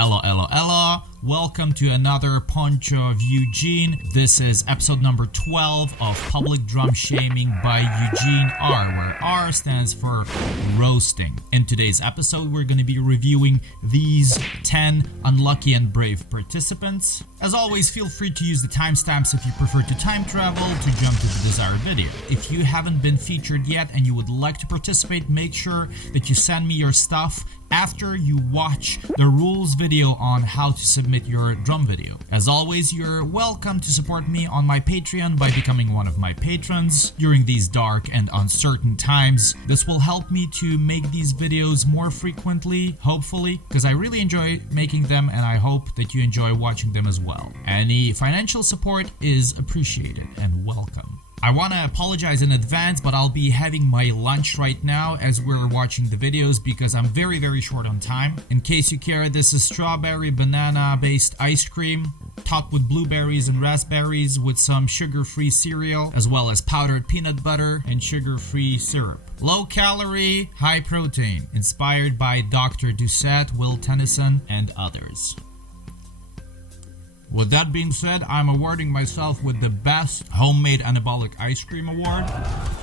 Hello, hello, hello. Welcome to another Punch of Eugene. This is episode number 12 of Public Drum Shaming by Eugene R, where R stands for roasting. In today's episode, we're going to be reviewing these 10 unlucky and brave participants. As always, feel free to use the timestamps if you prefer to time travel to jump to the desired video. If you haven't been featured yet and you would like to participate, make sure that you send me your stuff after you watch the rules video on how to submit your drum video. As always, you're welcome to support me on my Patreon by becoming one of my patrons during these dark and uncertain times. This will help me to make these videos more frequently, hopefully, because I really enjoy making them and I hope that you enjoy watching them as well. Any financial support is appreciated and welcome. I want to apologize in advance, but I'll be having my lunch right now as we're watching the videos because I'm very short on time. In case you care, this is strawberry banana based ice cream topped with blueberries and raspberries with some sugar-free cereal, as well as powdered peanut butter and sugar-free syrup. Low calorie, high protein, inspired by Dr. Doucette, Will Tennyson, and others. With that being said, I'm awarding myself with the best homemade anabolic ice cream award.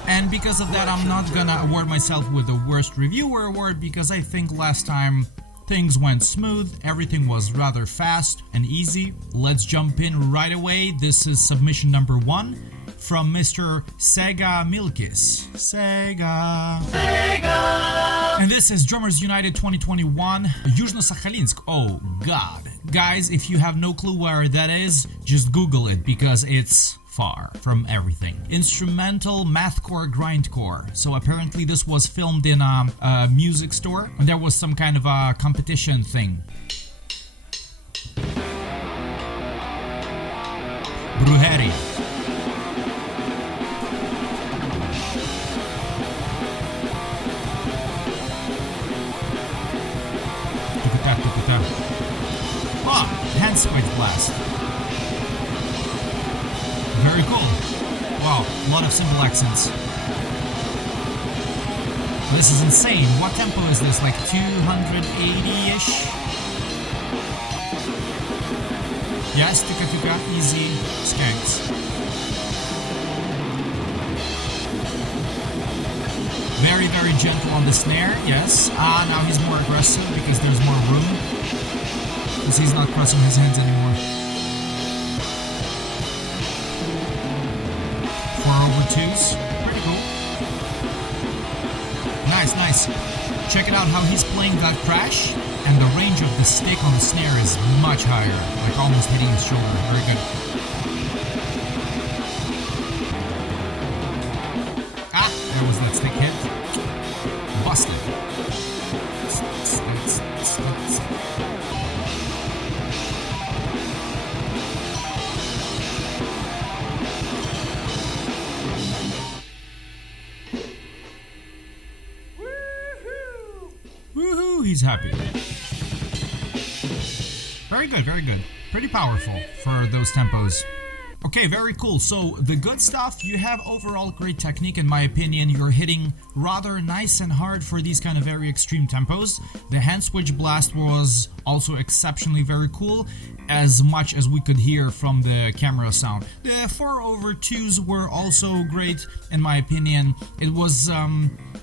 And because of that, I'm not gonna award myself with the worst reviewer award because I think last time things went smooth, everything was rather fast and easy. Let's jump in right away. This is submission number 1 from Mr. Sega Milkis. Sega. And this is Drummers United 2021, Yuzhno-Sakhalinsk. Oh god. Guys, if you have no clue where that is, just Google it because it's far from everything. Instrumental mathcore grindcore. So apparently this was filmed in a music store and there was some kind of a competition thing. Bruheri. Hand switch blast. Very cool. Wow, a lot of cymbal accents. This is insane. What tempo is this? Like 280-ish? Yes, tika-tika, easy, skanks. Very gentle on the snare, yes. Now he's more aggressive because there's more room. Because he's not crossing his hands anymore. 4/2s. Pretty cool. Nice. Check it out how he's playing that crash. And the range of the stick on the snare is much higher. Like almost hitting his shoulder. Very good. There was that stick hit. Busted. He's happy. Very good. Pretty powerful for those tempos. Okay, very cool. So the good stuff, you have overall great technique in my opinion. You're hitting rather nice and hard for these kind of very extreme tempos. The hand switch blast was also exceptionally very cool, as much as we could hear from the camera sound. The 4/2s were also great in my opinion. It was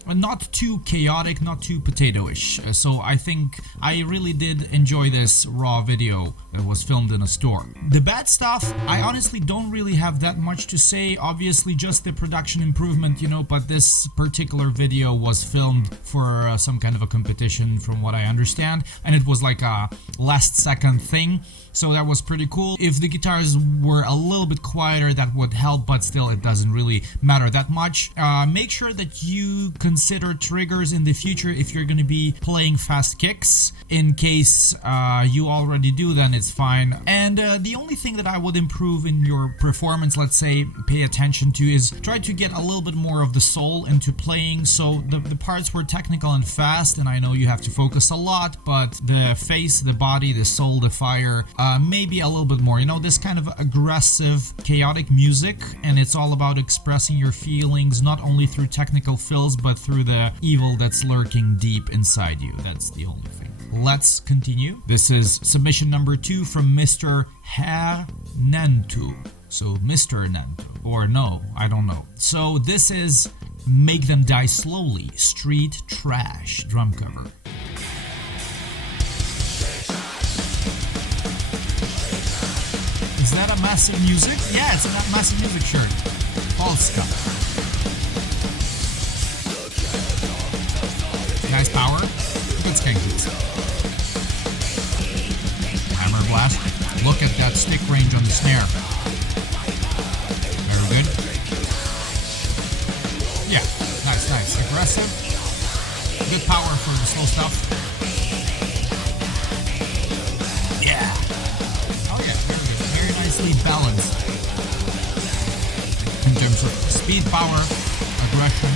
not too chaotic, not too potato-ish. So I think I really did enjoy this raw video that was filmed in a store. The bad stuff, I honestly don't really have that much to say. Obviously just the production improvement, but this particular video was filmed for some kind of a competition from what I understand, and it was like a last second thing. So that was pretty cool. If the guitars were a little bit quieter, that would help, but still it doesn't really matter that much. Make sure that you consider triggers in the future if you're going to be playing fast kicks. In case you already do, then it's fine. And the only thing that I would improve in your performance, let's say, pay attention to, is try to get a little bit more of the soul into playing. So the parts were technical and fast, and I know you have to focus a lot, but the face, the body, the soul, the fire, maybe a little bit more, this kind of aggressive, chaotic music, and it's all about expressing your feelings not only through technical fills but through the evil that's lurking deep inside you. That's the only thing. let's continue. This is submission number 2 from Mr. Herr Nentu. So Mr. Nentu, or no, I don't know. So this is Make Them Die Slowly, Street Trash drum cover. Is that a Massive Music? Yeah, it's a Massive Music shirt. Polska. Nice power. Good skank boots. Hammer blast. Look at that stick range on the snare. Very good. Yeah, nice. Aggressive. Good power for the slow stuff. Yeah. Oh yeah, very good. Very nicely balanced. In terms of speed, power, aggression.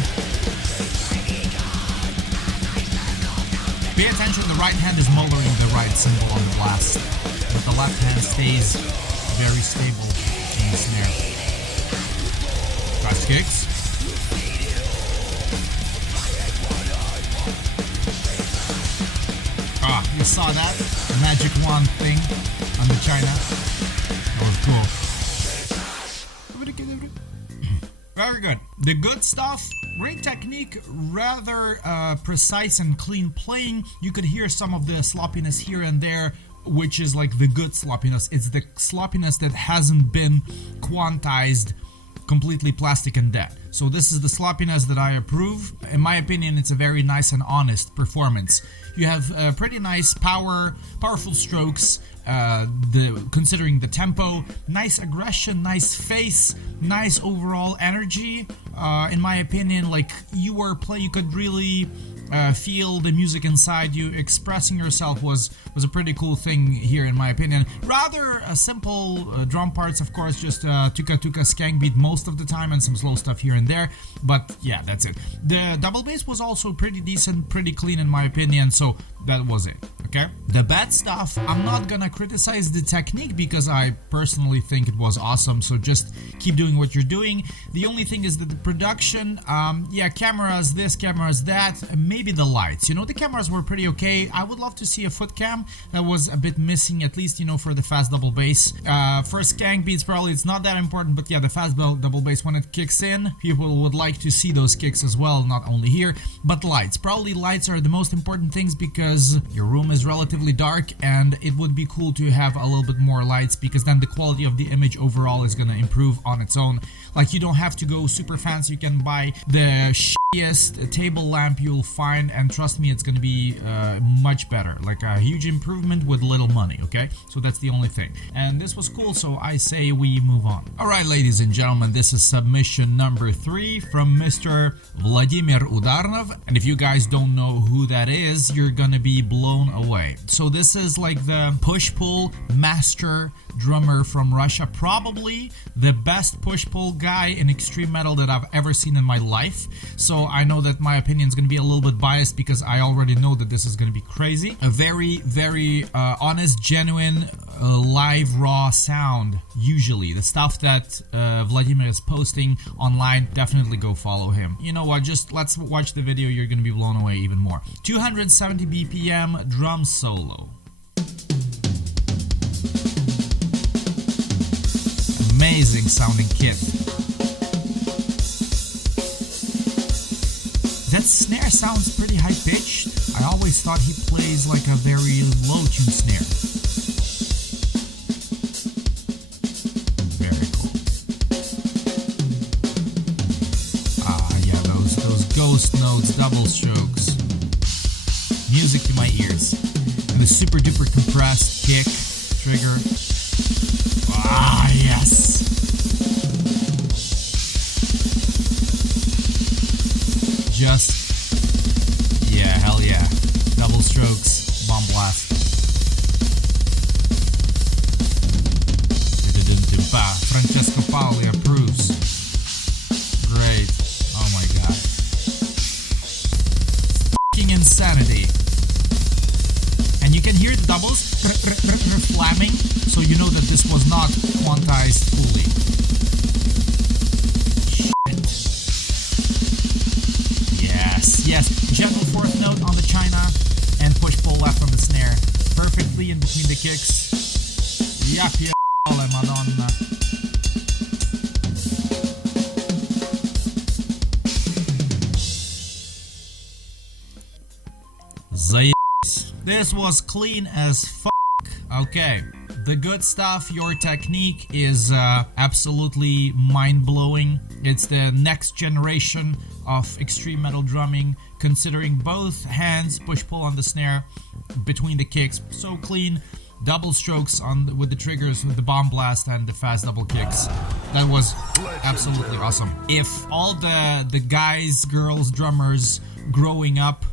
Pay attention, the right hand is moldering the right cymbal on the blast, but the left hand stays very stable in the snare. Fast kicks. Ah, you saw that? Magic wand thing on the China. That was cool. Very good. The good stuff, great technique, rather precise and clean playing. You could hear some of the sloppiness here and there, which is like the good sloppiness. It's the sloppiness that hasn't been quantized, completely plastic and dead. So this is the sloppiness that I approve. In my opinion, it's a very nice and honest performance. You have pretty nice powerful strokes, considering the tempo, nice aggression, nice face, nice overall energy. In my opinion, like you could really feel the music inside you. Expressing yourself was a pretty cool thing here, in my opinion. Rather simple drum parts, of course, just tuka skank beat most of the time and some slow stuff here and there. But yeah, that's it. The double bass was also pretty decent, pretty clean in my opinion, so that was it. Okay, the bad stuff, I'm not gonna criticize the technique because I personally think it was awesome, so just keep doing what you're doing. The only thing is that the production, yeah, cameras this, cameras that, maybe the lights, the cameras were pretty okay. I would love to see a foot cam. That was a bit missing, at least, for the fast double bass. For skank beats, probably it's not that important, but yeah, the fast double bass, when it kicks in, people would like to see those kicks as well, not only here. But lights, probably lights are the most important things because your room is relatively dark, and it would be cool to have a little bit more lights because then the quality of the image overall is gonna improve on its own. Like, you don't have to go super fancy. You can buy the shittiest table lamp you'll find, and trust me, it's gonna be much better. Like a huge improvement with little money, okay? So that's the only thing. And this was cool, so I say we move on. Alright, ladies and gentlemen, this is submission number 3 from Mr. Vladimir Udarnov. And if you guys don't know who that is, you're gonna be blown away. So this is like the push-pull master drummer from Russia, probably the best push-pull guy in extreme metal that I've ever seen in my life. So I know that my opinion is going to be a little bit biased because I already know that this is going to be crazy. A very, very honest, genuine, live, raw sound. Usually the stuff that Vladimir is posting online, definitely go follow him. You know what, just let's watch the video. You're going to be blown away even more. 270 BPM drum solo. Amazing sounding kit. That snare sounds pretty high pitched. I always thought he plays like a very low tune snare. Very cool. Yeah, those ghost notes, double strokes. Music to my ears. And the super duper compressed kick, trigger. Yes. Just, yeah, hell yeah. Double strokes, bomb blast. Francesco Paoli approves. Great. Oh my god. F***ing insanity. And you can hear the doubles flamming, so you know that this was not quantized fully. Shit. Yes. Gentle fourth note on the China and push pull left on the snare. quickly in between the kicks. Ja pierdolę, Madonna. This was clean as fuck. Okay, the good stuff, your technique is absolutely mind-blowing. It's the next generation of extreme metal drumming, considering both hands push-pull on the snare between the kicks. So clean, double strokes on with the triggers, with the bomb blast and the fast double kicks. That was absolutely awesome. If all the guys, girls, drummers growing up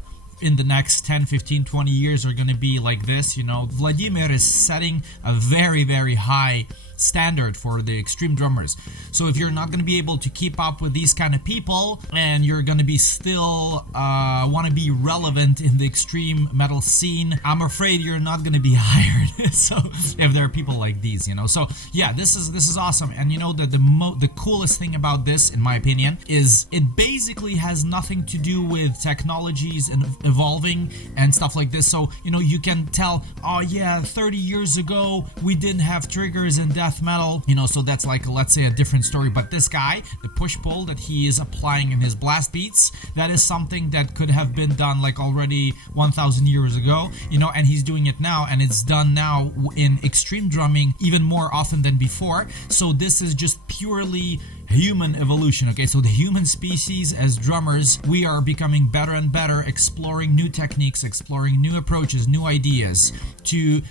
in the next 10, 15, 20 years are gonna be like this, you know, Vladimir is setting a very, very high standard for the extreme drummers. So if you're not going to be able to keep up with these kind of people and you're going to be still want to be relevant in the extreme metal scene, I'm afraid you're not going to be hired. So if there are people like these, you know, so yeah, this is awesome. And you know that the coolest thing about this, in my opinion, is it basically has nothing to do with technologies and evolving and stuff like this. So you know, you can tell, oh yeah, 30 years ago we didn't have triggers and death metal, you know, so that's like, let's say, a different story. But this guy, the push-pull that he is applying in his blast beats, that is something that could have been done like already 1,000 years ago, you know, and he's doing it now, and it's done now in extreme drumming even more often than before. So this is just purely human evolution. Okay, so the human species as drummers, we are becoming better and better, exploring new techniques, exploring new approaches, new ideas to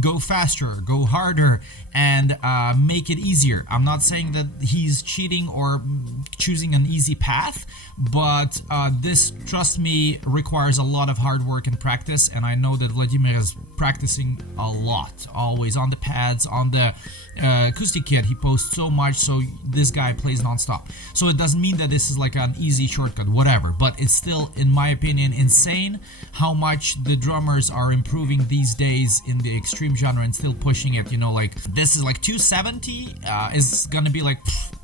go faster, go harder, and make it easier. I'm not saying that he's cheating or choosing an easy path, but this, trust me, requires a lot of hard work and practice, and I know that Vladimir is practicing a lot, always on the pads, on the acoustic kit. He posts so much, so this guy plays non-stop. So it doesn't mean that this is like an easy shortcut, whatever, but it's still, in my opinion, insane how much the drummers are improving these days in the extreme genre and still pushing it. You know, like this is like 270 is gonna be like,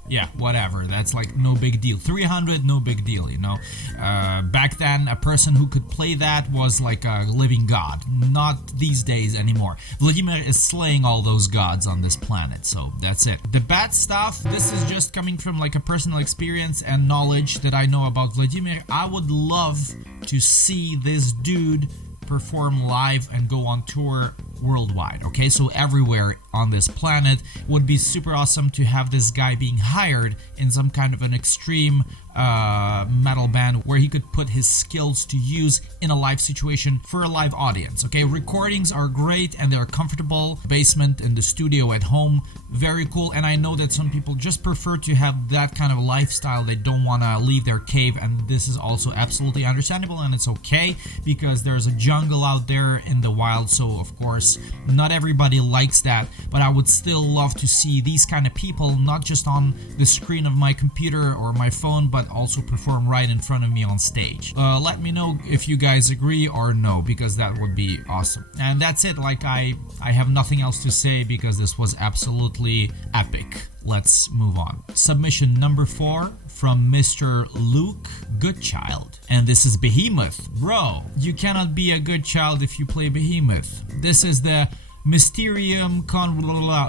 yeah, whatever, that's like no big deal. 300, no big deal, you know. Back then, a person who could play that was like a living god. Not these days anymore. Vladimir is slaying all those gods on this planet, so that's it. The bad stuff, this is just coming from like a personal experience and knowledge that I know about Vladimir. I would love to see this dude perform live and go on tour worldwide. Okay, so everywhere on this planet. Would be super awesome to have this guy being hired in some kind of an extreme metal band where he could put his skills to use in a live situation for a live audience. Okay, recordings are great and they're comfortable. Basement in the studio at home, very cool. And I know that some people just prefer to have that kind of lifestyle. They don't want to leave their cave, and this is also absolutely understandable, and it's okay because there's a jungle out there in the wild. So of course not everybody likes that, but I would still love to see these kind of people not just on the screen of my computer or my phone, but also perform right in front of me on stage. Let me know if you guys agree or no, because that would be awesome. And that's it. Like I have nothing else to say because this was absolutely epic. Let's move on. Submission number 4 from Mr. Luke Goodchild. And this is Behemoth. Bro, you cannot be a good child if you play Behemoth. This is the Mysterium Con...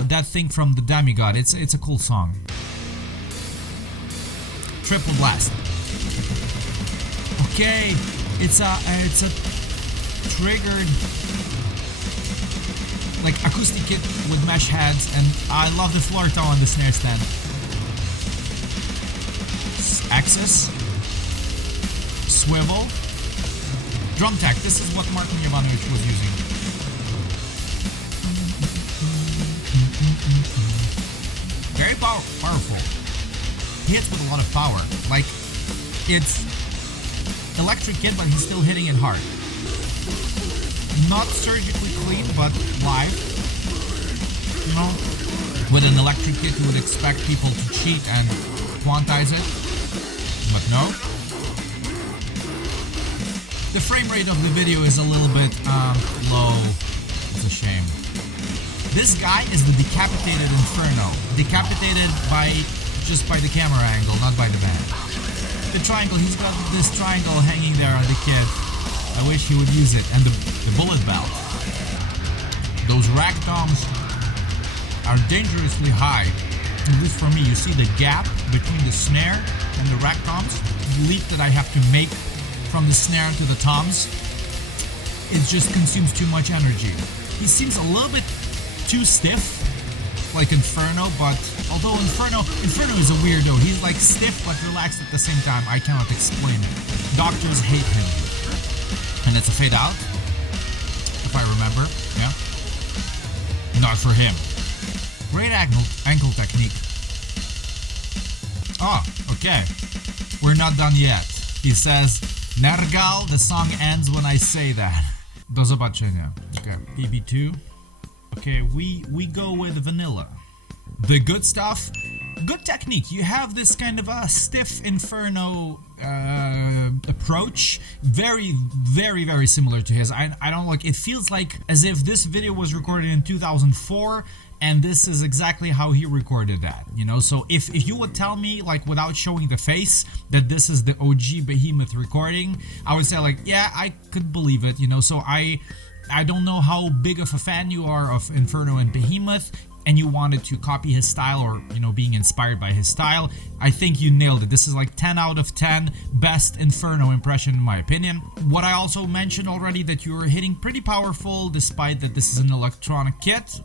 that thing from the Demigod. It's a cool song. Triple blast. Okay, it's a triggered like acoustic kit with mesh heads, and I love the floor toe on the snare stand. Axis, swivel, drum tech. This is what Mark Jovanovic was using. Very powerful. He hits with a lot of power. Like, it's electric kit, but he's still hitting it hard. Not surgically clean, but live. You know, with an electric kit, you would expect people to cheat and quantize it, but no. The frame rate of the video is a little bit low. It's a shame. This guy is the decapitated Inferno. Decapitated just by the camera angle, not by the band. The triangle, he's got this triangle hanging there on the kit. I wish he would use it. And the bullet belt. Those rack toms are dangerously high. At least for me, you see the gap between the snare and the rack toms. The leap that I have to make from the snare to the toms, it just consumes too much energy. He seems a little bit too stiff, like Inferno, but although Inferno is a weirdo. He's like stiff but relaxed at the same time. I cannot explain it. Doctors hate him. And it's a fade out, if I remember. Yeah. Not for him. Great ankle technique. Oh, okay. We're not done yet. He says, Nergal, the song ends when I say that. Do zobaczenia. Okay, EB2. Okay, we go with vanilla. The good stuff, good technique. You have this kind of a stiff Inferno approach, very similar to his. I don't like. It feels like as if this video was recorded in 2004, and this is exactly how he recorded that. You know, so if you would tell me, like, without showing the face, that this is the OG Behemoth recording, I would say, like, yeah, I could believe it. You know, so I don't know how big of a fan you are of Inferno and Behemoth, and you wanted to copy his style, or, you know, being inspired by his style. I think you nailed it. This is like 10 out of 10, best Inferno impression in my opinion. What I also mentioned already, that you were hitting pretty powerful, despite that this is an electronic kit,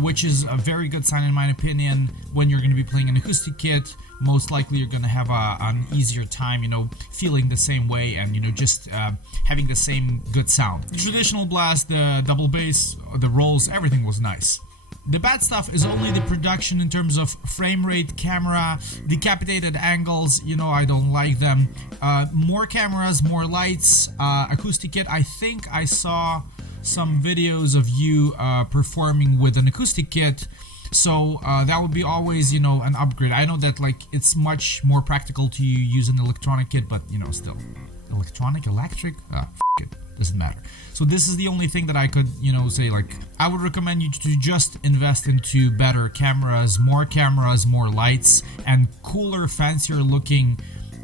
which is a very good sign in my opinion. When you're going to be playing an acoustic kit, most likely you're going to have an easier time, you know, feeling the same way, and, you know, just having the same good sound. The traditional blast, the double bass, the rolls, everything was nice. The bad stuff is only the production in terms of frame rate, camera, decapitated angles. You know, I don't like them. More cameras, more lights, acoustic kit. I think I saw some videos of you performing with an acoustic kit, so that would be always, you know, an upgrade. I know that, like, it's much more practical to use an electronic kit, but, you know, still, electric, it, doesn't matter. So this is the only thing that I could, you know, say, like, I would recommend you to just invest into better cameras, more lights, and cooler, fancier looking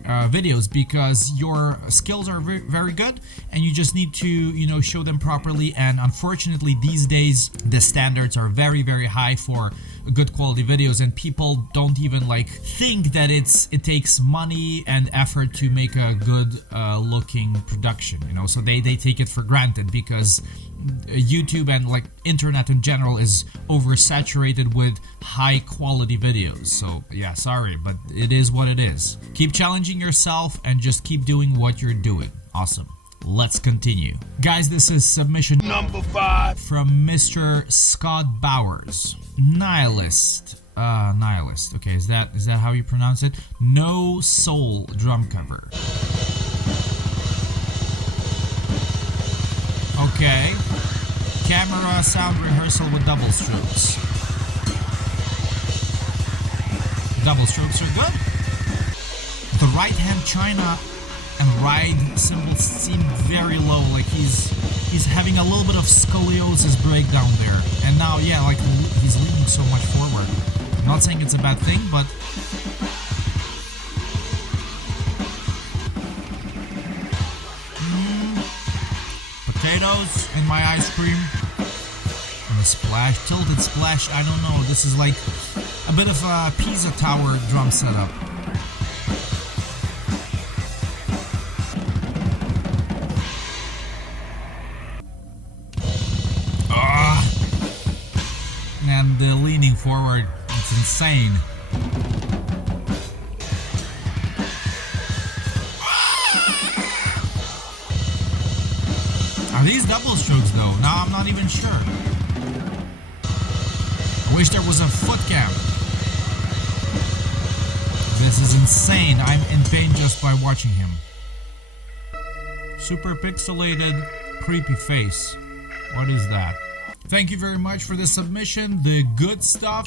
videos, because your skills are very good, and you just need to, you know, show them properly. And unfortunately, these days the standards are very high for good quality videos, and people don't even, like, think that it takes money and effort to make a good looking production, you know. So they take it for granted, because YouTube and, like, internet in general is oversaturated with high quality videos. So yeah, sorry, but it is what it is. Keep challenging yourself and just keep doing what you're doing. Awesome. Let's continue. Guys, this is submission number 5 from Mr. Scott Bowers. Nihilist. Nihilist. Okay, is that how you pronounce it? No Soul drum cover. Okay. Camera sound rehearsal with double strokes. Double strokes are good. The right hand China and ride cymbals seem very low, like he's having a little bit of scoliosis breakdown there. And now, yeah, like, he's leaning so much forward. I'm not saying it's a bad thing, but potatoes in my ice cream. And a splash, tilted splash, I don't know. This is like a bit of a Pisa Tower drum setup. And the leaning forward, it's insane. Are these double strokes though? Now I'm not even sure. I wish there was a foot cam. This is insane. I'm in pain just by watching him. Super pixelated, creepy face. What is that? Thank you very much for the submission. The good stuff.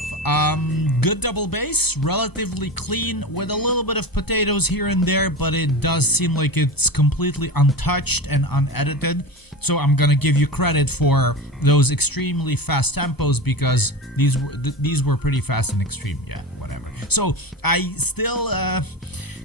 Good double bass, relatively clean, with a little bit of potatoes here and there, but it does seem like it's completely untouched and unedited. So I'm gonna give you credit for those extremely fast tempos, because these were pretty fast and extreme. Yeah, whatever. So I still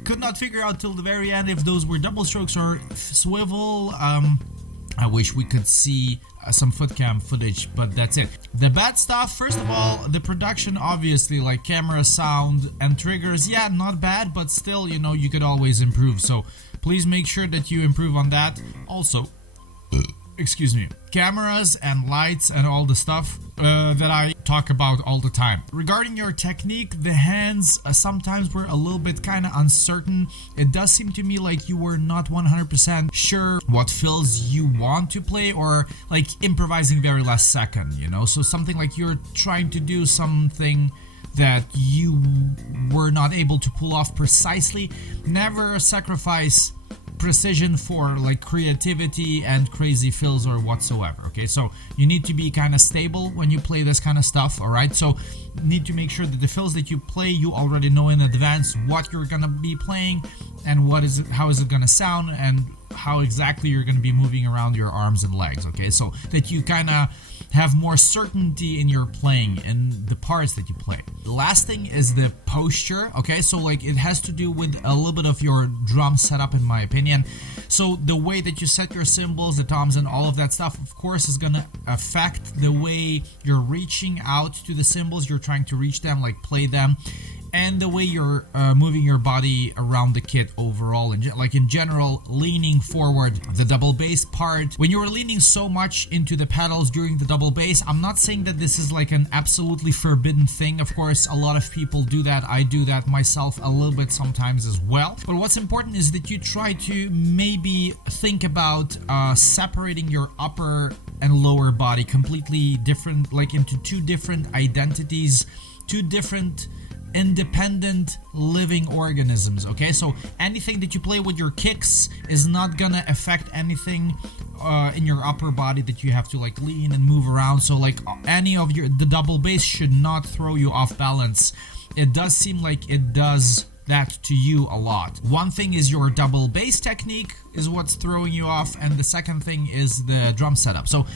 could not figure out till the very end if those were double strokes or swivel. I wish we could see some foot cam footage, but that's it. The bad stuff, first of all, the production, obviously, like camera, sound, and triggers, yeah, not bad, but still, you know, you could always improve. So please make sure that you improve on that. Also, excuse me, cameras and lights and all the stuff that I talk about all the time. Regarding your technique, the hands sometimes were a little bit kind of uncertain. It does seem to me like you were not 100% sure what fills you want to play, or like improvising very last second, you know? So something like you're trying to do something that you were not able to pull off precisely. Never sacrifice precision for like creativity and crazy fills or whatsoever. Okay, so you need to be kind of stable when you play this kind of stuff. All right, so need to make sure that the fills that you play, you already know in advance what you're gonna be playing and what is it, how is it gonna sound, and how exactly you're gonna be moving around your arms and legs. Okay, so that you kind of have more certainty in your playing and the parts that you play. The last thing is the posture. Okay, so like it has to do with a little bit of your drum setup, in my opinion. So the way that you set your cymbals, the toms, and all of that stuff, of course, is gonna affect the way you're reaching out to the cymbals. You're trying to reach them, like play them, and the way you're moving your body around the kit overall, and like in general, leaning forward. The double bass part, when you're leaning so much into the pedals during the double bass, I'm not saying that this is like an absolutely forbidden thing. Of course, a lot of people do that. I do that myself a little bit sometimes as well. But what's important is that you try to maybe think about separating your upper and lower body completely different, like into two different identities, two different independent living organisms. Okay, so anything that you play with your kicks is not gonna affect anything in your upper body that you have to like lean and move around. So like any of the double bass should not throw you off balance. It does seem like it does that to you a lot. One thing is your double bass technique is what's throwing you off, and the second thing is the drum setup. So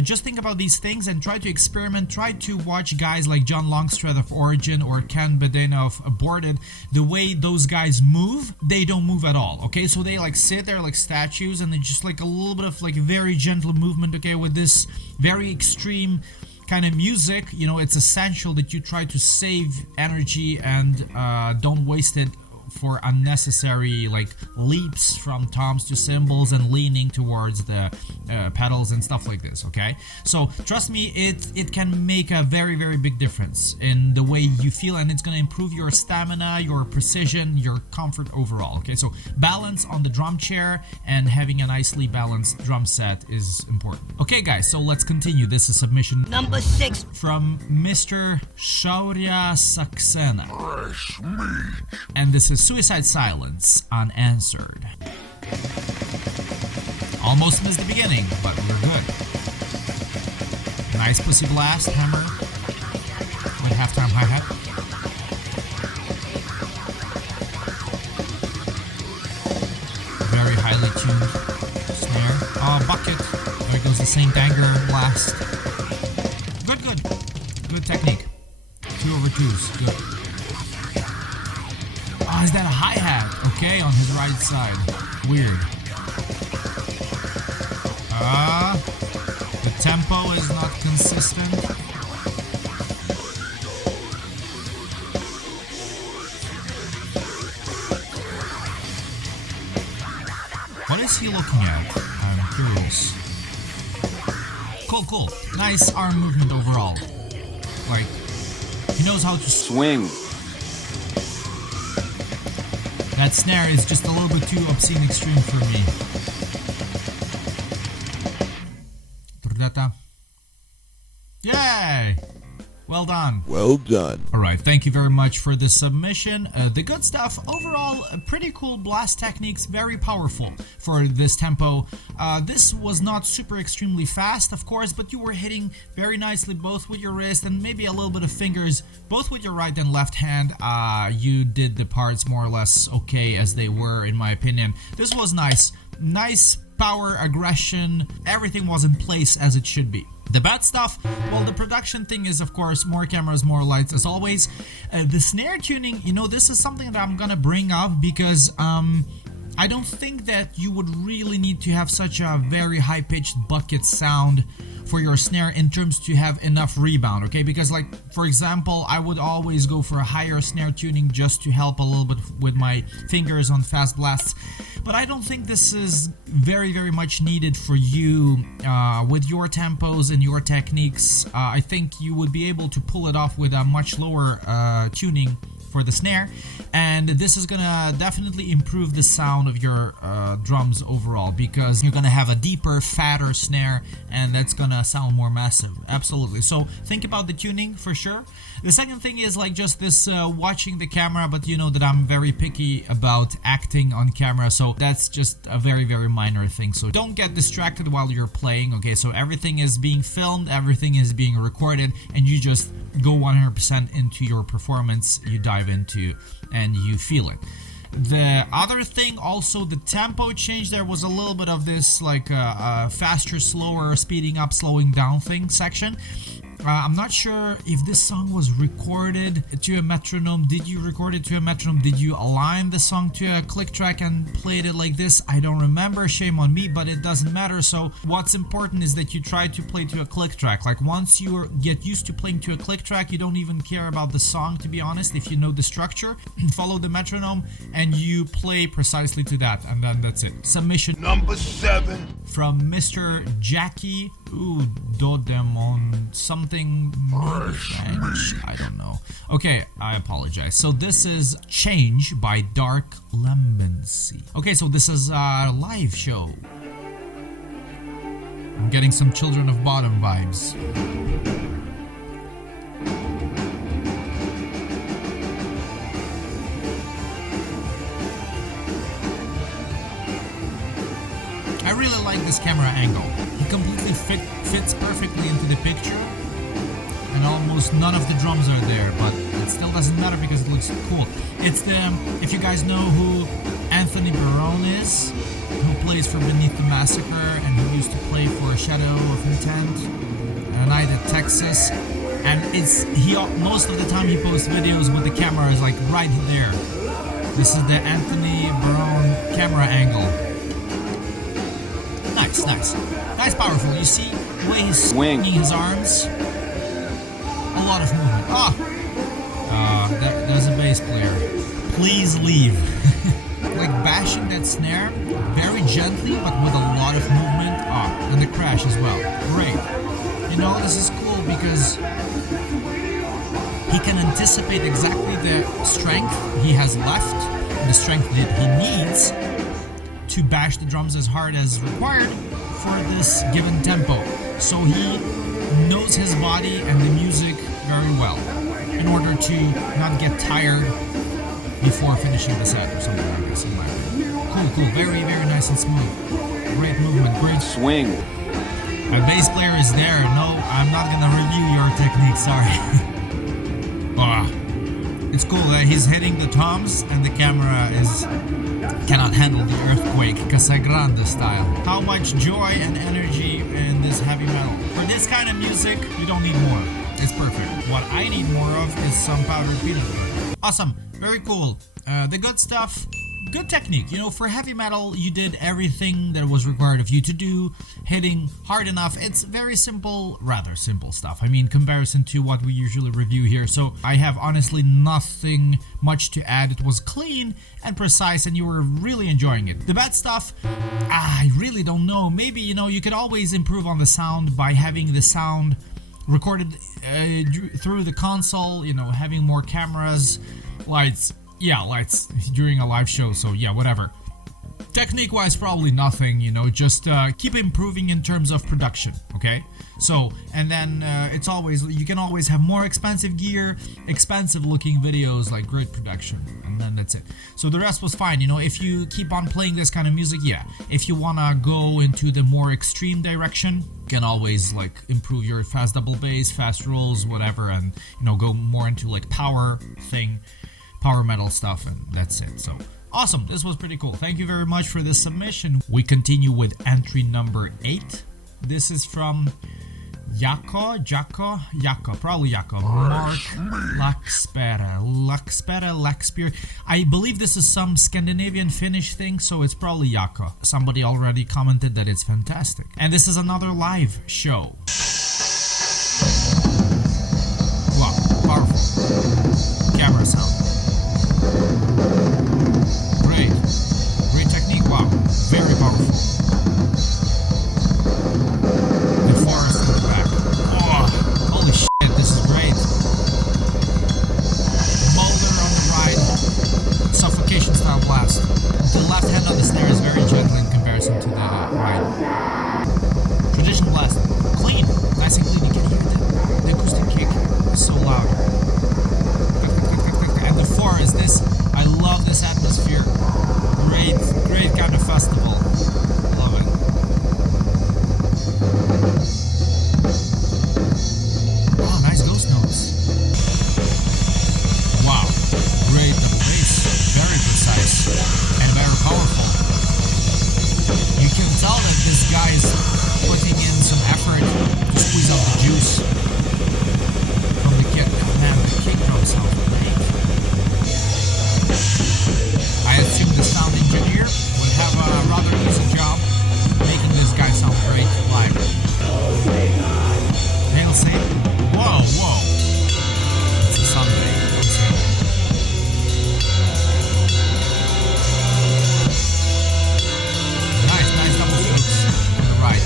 just think about these things and try to experiment. Try to watch guys like John Longstreth of Origin or Ken Bedena of Aborted. The way those guys move, they don't move at all. Okay, so they like sit there like statues, and then just like a little bit of like very gentle movement. Okay, with this very extreme kind of music, you know, it's essential that you try to save energy and don't waste it for unnecessary like leaps from toms to cymbals and leaning towards the pedals and stuff like this. Okay, so trust me, it can make a very, very big difference in the way you feel, and it's going to improve your stamina, your precision, your comfort overall. Okay, so balance on the drum chair and having a nicely balanced drum set is important. Okay guys, so let's continue. This is submission number 6 from Mr. Shaurya Saxena, and this is Suicide Silence Unanswered. Almost missed the beginning, but we're good. Nice pussy blast hammer with halftime hi-hat. Very highly tuned snare. Oh, bucket. There goes the Saint Anger blast. Good technique. 2/2s. Good. Oh, is that a hi-hat? Okay, on his right side. Weird. The tempo is not consistent. What is he looking at? I'm curious. Cool. Nice arm movement overall. Like, he knows how to swing. That snare is just a little bit too obscene extreme for me. Yay! Well done. Well done. Alright, thank you very much for this submission. The good stuff, overall, pretty cool blast techniques, very powerful for this tempo. This was not super extremely fast, of course, but you were hitting very nicely both with your wrist and maybe a little bit of fingers, both with your right and left hand. You did the parts more or less okay as they were, in my opinion. This was nice. Nice power, aggression, everything was in place as it should be. The bad stuff, well, the production thing is, of course, more cameras, more lights, as always. The snare tuning, you know, this is something that I'm gonna bring up because I don't think that you would really need to have such a very high-pitched bucket sound for your snare in terms to have enough rebound, okay? Because like, for example, I would always go for a higher snare tuning just to help a little bit with my fingers on fast blasts. But I don't think this is very, very much needed for you with your tempos and your techniques. I think you would be able to pull it off with a much lower tuning for the snare, and this is gonna definitely improve the sound of your drums overall, because you're gonna have a deeper, fatter snare, and that's gonna sound more massive. Absolutely. So think about the tuning for sure. The second thing is like just this watching the camera, but you know that I'm very picky about acting on camera, so that's just a very, very minor thing. So don't get distracted while you're playing, okay? So everything is being filmed, everything is being recorded, and you just go 100% into your performance, you dive into, and you feel it. The other thing, also the tempo change, there was a little bit of this like faster, slower, speeding up, slowing down thing section. I'm not sure if this song was recorded to a metronome. Did you record it to a metronome? Did you align the song to a click track and played it like this? I don't remember, shame on me, but it doesn't matter. So what's important is that you try to play to a click track. Like once you get used to playing to a click track, you don't even care about the song, to be honest. If you know the structure, follow the metronome and you play precisely to that, and then that's it. Submission number 7 from Mr. Jacky Dodémont, something French, I don't know. Okay, I apologize. So this is Change by Dark Lemonsy. Okay, so this is a live show. I'm getting some Children of Bottom vibes. I really like this camera angle. He completely fits perfectly into the picture, and almost none of the drums are there, but it still doesn't matter because it looks cool. It's the, if you guys know who Anthony Barone is, who plays for Beneath the Massacre, and who used to play for Shadow of Intent, A Night at Texas, and most of the time he posts videos with the camera is like right there. This is the Anthony Barone camera angle. Nice, powerful. You see the way he's swinging his arms? A lot of movement. There's a bass player. Please leave. Like bashing that snare very gently, but with a lot of movement. And the crash as well. Great. You know, this is cool because he can anticipate exactly the strength he has left, the strength that he needs to bash the drums as hard as required for this given tempo. So he knows his body and the music very well in order to not get tired before finishing the set or something like this, in my opinion. Cool, very, very nice and smooth. Great movement, great swing. My bass player is there. No, I'm not gonna review your technique, sorry. It's cool that he's hitting the toms and the camera cannot handle the earthquake, Casa Grande style. How much joy and energy in this heavy metal. For this kind of music, you don't need more. It's perfect. What I need more of is some powdered peanut butter. Awesome, very cool. The good stuff, good technique. You know, for heavy metal, you did everything that was required of you to do, hitting hard enough. It's very simple, rather simple stuff. I mean, comparison to what we usually review here. So I have honestly nothing much to add. It was clean and precise, and you were really enjoying it. The bad stuff, I really don't know. Maybe, you know, you could always improve on the sound by having the sound recorded through the console, you know, having more cameras, lights during a live show, so yeah, whatever. Technique wise, probably nothing, you know, just keep improving in terms of production, okay? So, and then it's always, you can always have more expensive gear, expensive looking videos, like great production, and then that's it. So the rest was fine, you know, if you keep on playing this kind of music, yeah. If you wanna go into the more extreme direction, you can always like improve your fast double bass, fast rolls, whatever, and, you know, go more into like power metal stuff, and that's it. So awesome, this was pretty cool. Thank you very much for this submission. We continue with entry number 8. This is from Jako, probably Jako. Mark Lakspere. I believe this is some Scandinavian Finnish thing, so it's probably Jako. Somebody already commented that it's fantastic. And this is another live show. Wow, powerful. Camera sound. Great technique, wow, very powerful. The forest in the back. Oh, holy shit, this is great. Molder on the right, suffocation style blast. The left hand on the snare is very gentle in comparison to the right. Traditional blast, clean, nice and clean. You can hear the acoustic kick is so loud. And the four is this. I love this atmosphere. Great kind of festival. Love it. Oh, nice ghost notes. Wow, great double bass. Very precise and very powerful. You can tell that this guy is putting in some effort to squeeze out the juice from the kit. Man, the kick drum sounds great. I assume the sound engineer would have a rather easy job making this guy sound great live. Hail Saint. Whoa. It's a Sunday. Don't say that. Nice double strokes to the right.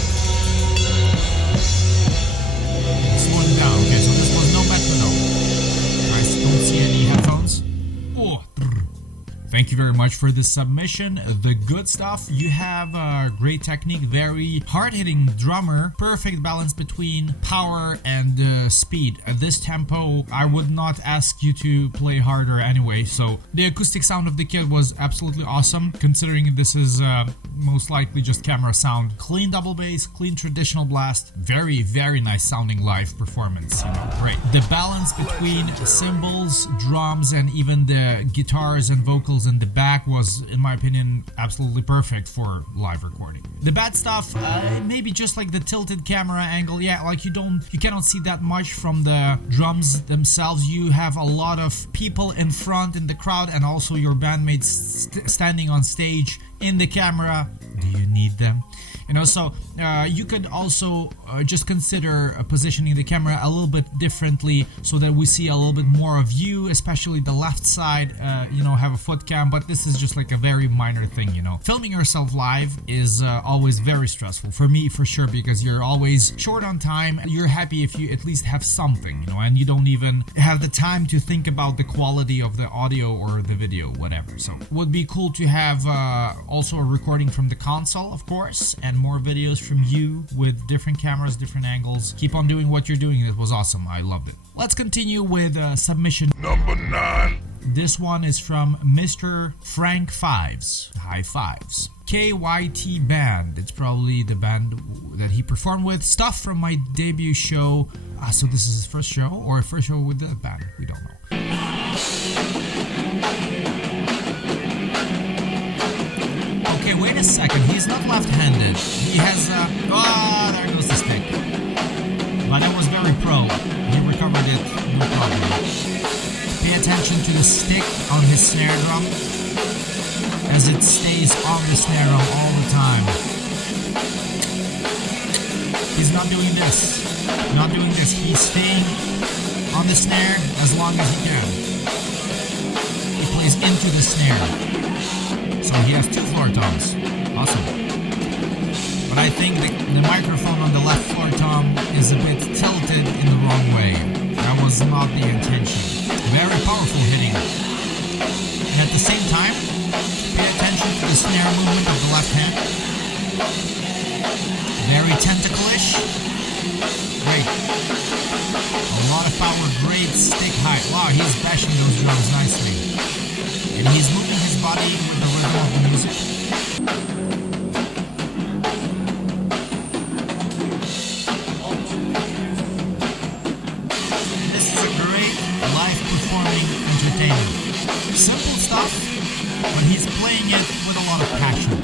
Slowing down. Okay, so this was no metronome. I don't see any headphones. Oh. Thank you very much for this submission. The good stuff. You have a great technique, very hard-hitting drummer, perfect balance between power and speed. At this tempo, I would not ask you to play harder anyway, so the acoustic sound of the kit was absolutely awesome, considering this is most likely just camera sound. Clean double bass, clean traditional blast, very nice sounding live performance. Great. The balance between cymbals, drums, and even the guitars and vocals in the back was, in my opinion, absolutely perfect for live recording. The bad stuff, maybe just like the tilted camera angle. Yeah, like you cannot see that much from the drums themselves. You have a lot of people in front in the crowd, and also your bandmates standing on stage in the camera. Do you need them? So you could also just consider positioning the camera a little bit differently so that we see a little bit more of you, especially the left side, have a foot cam, but this is just like a very minor thing, Filming yourself live is always very stressful, for me for sure, because you're always short on time. You're happy if you at least have something, and you don't even have the time to think about the quality of the audio or the video, whatever. So it would be cool to have also a recording from the console, of course, and more videos from you with different cameras, different angles. Keep on doing what you're doing. It was awesome. I loved it. Let's continue with submission number 9. This one is from Mr. Frank Fives. High Fives. KYT Band. It's probably the band that he performed with. Stuff from my debut show. So this is his first show, or first show with that band. We don't know. Okay, wait a second. He's not left-handed. He has there goes the stick. But it was very pro. He recovered it, no problem. Pay attention to the stick on his snare drum, as it stays on the snare drum all the time. He's not doing this. He's staying on the snare as long as he can. He plays into the snare. So he has 2 floor toms. Awesome. But I think the microphone on the left floor tom is a bit tilted in the wrong way. That was not the intention. Very powerful hitting. And at the same time, pay attention to the snare movement of the left hand. Very tentacle-ish. Great. A lot of power, great stick height. Wow, he's bashing those drums nicely. And he's moving his body with the rhythm of the music. This is a great live performing entertainment. Simple stuff, but he's playing it with a lot of passion.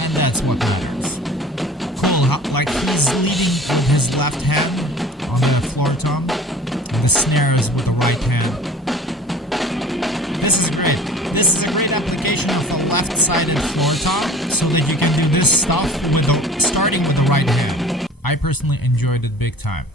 And that's what matters. Cool, like he's leading with his left hand on the floor tom, and the snares with the right hand. This is great. This is a great application of a left-sided floor tom, so that you can do this stuff with starting with the right hand. I personally enjoyed it big time.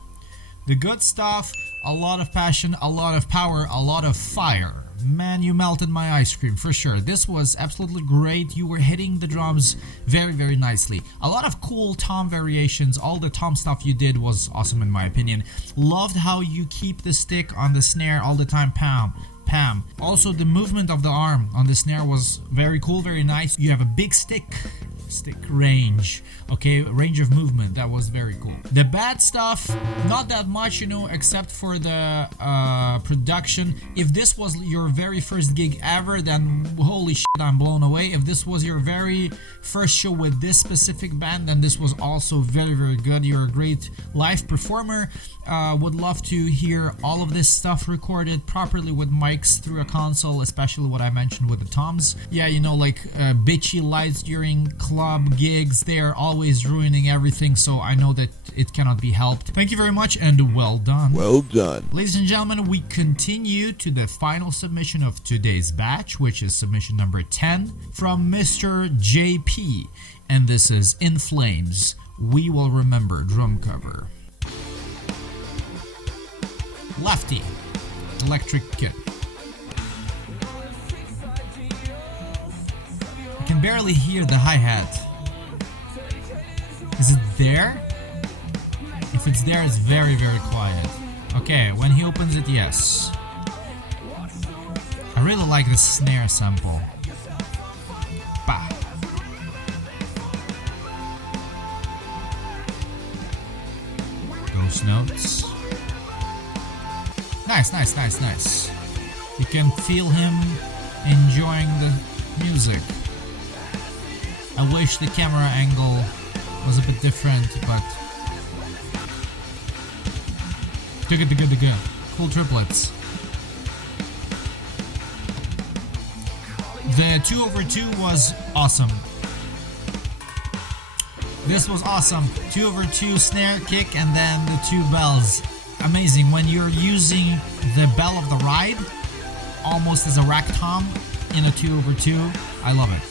The good stuff, a lot of passion, a lot of power, a lot of fire. Man, you melted my ice cream for sure. This was absolutely great. You were hitting the drums very, very nicely. A lot of cool tom variations. All the tom stuff you did was awesome in my opinion. Loved how you keep the stick on the snare all the time. Pam. Also, the movement of the arm on the snare was very cool, very nice. You have a big stick range, okay, range of movement. That was very cool. The bad stuff, not that much, you know, except for the production. If this was your very first gig ever, then holy shit, I'm blown away. If this was your very first show with this specific band, then this was also very, very good. You're a great live performer. Would love to hear all of this stuff recorded properly with mics through a console, especially what I mentioned with the toms. Yeah, you know, like bitchy lights during club gigs, they are always ruining everything, so I know that it cannot be helped. Thank you very much and well done. Well done. Ladies and gentlemen, we continue to the final submission of today's batch, which is submission number 10 from Mr. JP, and this is In Flames, We Will Remember drum cover. Lefty, electric kit. I can barely hear the hi-hat. Is it there? If it's there, it's very, very quiet. Okay, when he opens it, yes. I really like the snare sample. Bah. Those notes. Nice. You can feel him enjoying the music. I wish the camera angle was a bit different, but good. Cool triplets. The 2/2 was awesome. This was awesome. 2/2 snare kick and then the two bells. Amazing. When you're using the bell of the ride almost as a rack tom in a 2/2, I love it.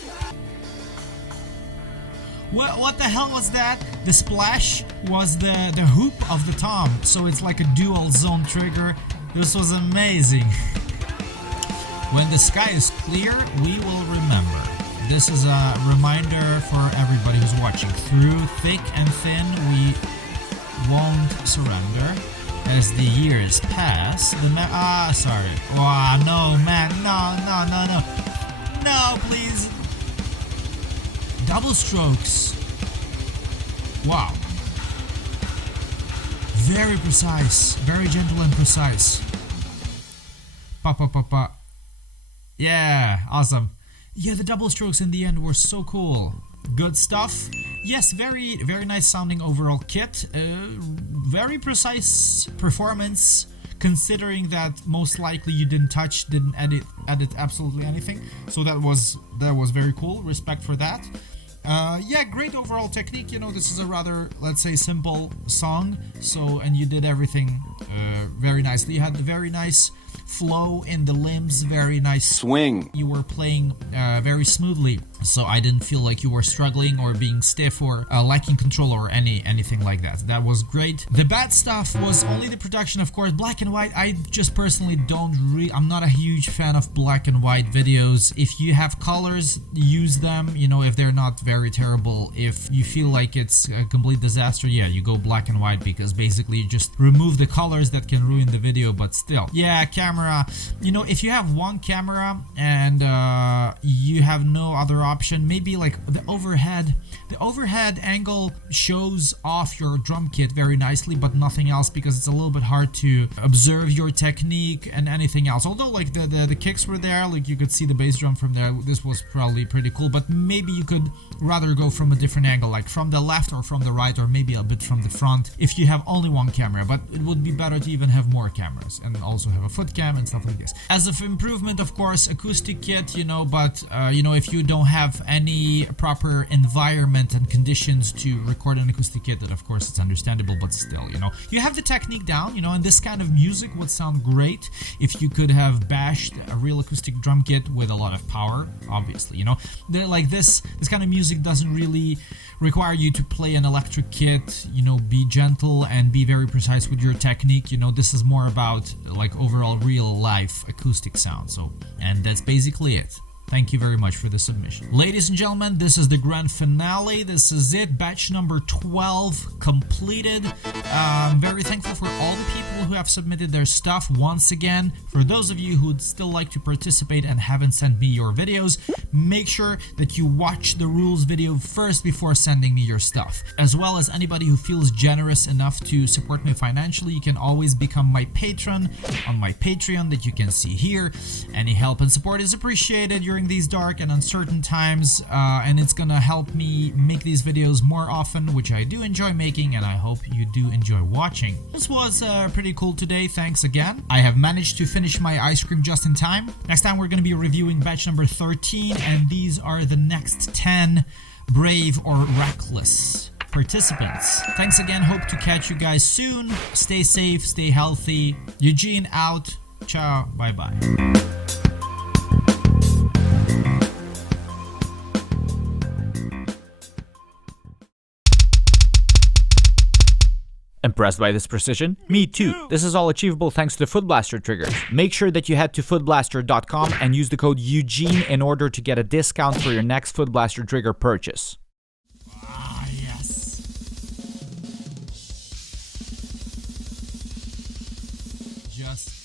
What the hell was that? The splash was the hoop of the tom, so it's like a dual zone trigger. This was amazing. When the sky is clear, we will remember. This is a reminder for everybody who's watching. Through thick and thin, we won't surrender. As the years pass, sorry. Oh, no, man. No. No, please. Double strokes. Wow. Very precise. Very gentle and precise. Pa. Yeah, awesome. Yeah, the double strokes in the end were so cool. Good stuff. Yes, very, very nice sounding overall kit. Very precise performance, considering that most likely you didn't edit absolutely anything. So that was very cool. Respect for that. Yeah, great overall technique. You know, this is a rather, let's say, simple song. So, and you did everything very nicely. You had the very nice flow in the limbs, very nice swing. You were playing very smoothly, so I didn't feel like you were struggling or being stiff or lacking control or anything like that. That was great. The bad stuff was only the production, of course. Black and white, I just personally I'm not a huge fan of black and white videos. If you have colors, use them, you know, if they're not very terrible. If you feel like it's a complete disaster, yeah, you go black and white, because basically you just remove the colors that can ruin the video. But still, yeah, camera, you know, if you have one camera and you have no other option, maybe like the overhead angle shows off your drum kit very nicely, but nothing else, because it's a little bit hard to observe your technique and anything else. Although like the kicks were there, like you could see the bass drum from there. This was probably pretty cool, but maybe you could rather go from a different angle, like from the left or from the right, or maybe a bit from the front if you have only one camera. But it would be better to even have more cameras and also have a foot cam cam and stuff like this. As of improvement, of course, acoustic kit, but if you don't have any proper environment and conditions to record an acoustic kit, then of course it's understandable, but still, you have the technique down, and this kind of music would sound great if you could have bashed a real acoustic drum kit with a lot of power, obviously, like this kind of music doesn't really require you to play an electric kit, be gentle and be very precise with your technique. This is more about like overall real life acoustic sound. And that's basically it. Thank you very much for the submission. Ladies and gentlemen, this is the grand finale. This is it. Batch number 12 completed. I'm very thankful for all the people who have submitted their stuff once again. For those of you who would still like to participate and haven't sent me your videos, make sure that you watch the rules video first before sending me your stuff. As well as anybody who feels generous enough to support me financially, you can always become my patron on my Patreon that you can see here. Any help and support is appreciated during these dark and uncertain times, and it's gonna help me make these videos more often, which I do enjoy making, and I hope you do enjoy watching. This was pretty cool today. Thanks again. I have managed to finish my ice cream just in time. Next time we're gonna be reviewing batch number 13, and these are the next 10 brave or reckless participants. Thanks again. Hope to catch you guys soon. Stay safe, stay healthy. Eugene out. Ciao. Bye bye. Impressed by this precision? Me too. This is all achievable thanks to the Foot Blaster triggers. Make sure that you head to footblaster.com and use the code Eugene in order to get a discount for your next Foot Blaster trigger purchase. Ah, yes. Just